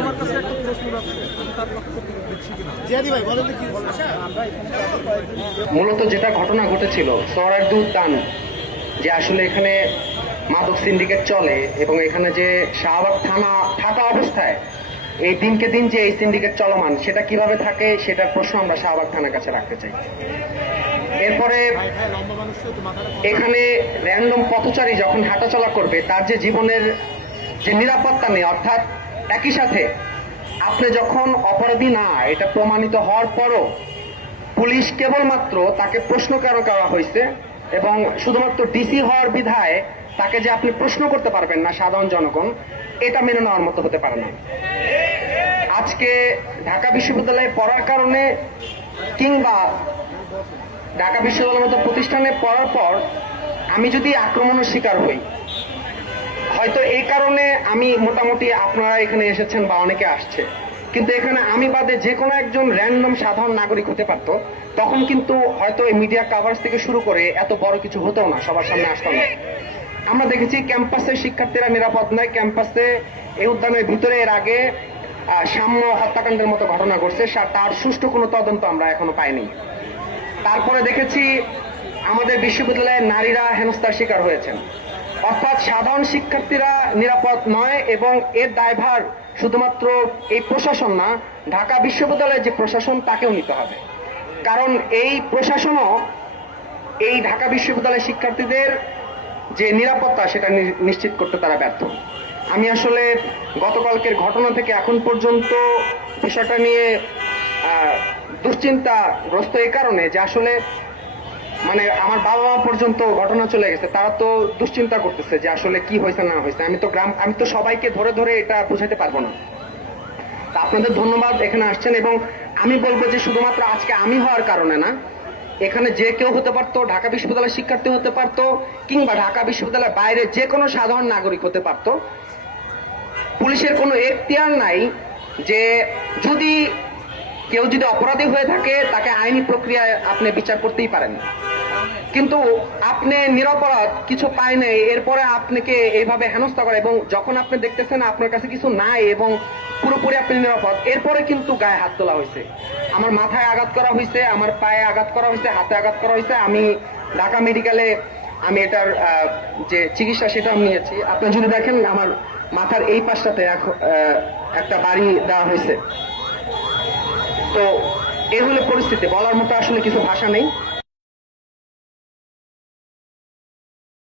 আমার কাছে একটা প্রশ্ন আছে, আমি তার বক্তব্য দেখছি কিনা। জিয়াদি ভাই বলেন তো কি বলছেন? মূলত যেটা ঘটনা ঘটেছিল সোহরাওয়ার্দী উদ্যান, যে আসলে এখানে মাদক সিন্ডিকেট চলে এবং এখানে যে শাহবাগ থানা থাকা অবস্থায় এই দিনকে দিন যে এই সিন্ডিকেট চলমান, সেটা কিভাবে থাকে সেটার প্রশ্ন আমরা শাহবাগ থানার কাছে রাখতে চাই। এরপরে এখানে র্যান্ডম পথচারী যখন হাঁটাচলা করবে, তার যে জীবনের যে নিরাপত্তা নেই, অর্থাৎ একই সাথে আপনি যখন অপরাধী না এটা প্রমাণিত হওয়ার পরও পুলিশ কেবলমাত্র তাকে প্রশ্ন করা হয়েছে এবং শুধুমাত্র ডিসি হওয়ার বিধায় তাকে যে আপনি প্রশ্ন করতে পারবেন না সাধারণ জনগণ, এটা মেনে নেওয়ার মতো হতে পারে না। আজকে ঢাকা বিশ্ববিদ্যালয়ে পড়ার কারণে কিংবা ঢাকা বিশ্ববিদ্যালয়ের মতো প্রতিষ্ঠানে পড়ার পর আমি যদি আক্রমণের শিকার হই, হয়তো এই কারণে আমি মোটামুটি আপনারা এখানে এসেছেন বা অনেকে আসছে, কিন্তু এখানে আমি বাদে যে কোনো একজন র্যান্ডম সাধারণ নাগরিক হতে পারত, তখন কিন্তু হয়তো এই মিডিয়া কাভারেজ থেকে শুরু করে এত বড় কিছু হতো না, সবার সামনে আসতো না। আমরা দেখেছি ক্যাম্পাসে শিক্ষার্থীরা নিরাপদ নয়, ক্যাম্পাসে এই উদ্যানের ভিতরে এর আগে সাম্য হত্যাকাণ্ডের মতো ঘটনা ঘটছে, তার সুষ্ঠু কোনো তদন্ত আমরা এখনো পাইনি। তারপরে দেখেছি আমাদের বিশ্ববিদ্যালয়ের নারীরা হেনস্থার শিকার হয়েছেন, অর্থাৎ সাধারণ শিক্ষার্থীরা নিরাপদ নয় এবং এর দায়ভার শুধুমাত্র এই প্রশাসন না, ঢাকা বিশ্ববিদ্যালয়ের যে প্রশাসন তাকেও নিতে হবে। কারণ এই প্রশাসনও এই ঢাকা বিশ্ববিদ্যালয়ের শিক্ষার্থীদের যে নিরাপত্তা সেটা নিশ্চিত করতে তারা ব্যর্থ। আমি আসলে গতকালকের ঘটনা থেকে এখন পর্যন্ত বিষয়টা নিয়ে দুশ্চিন্তাগ্রস্ত এই কারণে যে আসলে মানে আমার বাবা মা পর্যন্ত ঘটনা চলে গেছে, তারা তো দুশ্চিন্তা করতেছে যে আসলে কি হয়েছে না হয়েছে। আমি তো সবাইকে ধরে ধরে এটা বোঝাতে পারবো না। আপনাদের ধন্যবাদ এখানে আসছেন, এবং আমি বলবো যে শুধুমাত্র আজকে আমি হওয়ার কারণে না, এখানে যে কেউ হতে পারতো, ঢাকা বিশ্ববিদ্যালয়ের শিক্ষার্থী হতে পারতো কিংবা ঢাকা বিশ্ববিদ্যালয়ের বাইরে যে কোনো সাধারণ নাগরিক হতে পারতো। পুলিশের কোনো এখতিয়ার নাই যে কেউ যদি অপরাধী হয়ে থাকে তাকে আইনি প্রক্রিয়ায় আপনি বিচার করতেই পারেন, কিন্তু আপনি নিরপরাধ কিছু পায় নাই এরপরে আপনাকে এইভাবে হেনস্থা করে, এবং যখন আপনি দেখতেছেন আপনার কাছে কিছু নাই এবং পুরোপুরি আপনি নিরাপদ, এরপরে কিন্তু গায়ে হাত তোলা হয়েছে। আমার মাথায় আঘাত করা হয়েছে, আমার পায়ে আঘাত করা হয়েছে, হাতে আঘাত করা হয়েছে। আমি ঢাকা মেডিকেলে আমি এটার যে চিকিৎসা সেটাও নিয়েছি। আপনি যদি দেখেন আমার মাথার এই পাশটাতে একটা বাড়ি দেওয়া হয়েছে। তো এই হলো পরিস্থিতি, বলার মতো আসলে কিছু ভাষা নেই।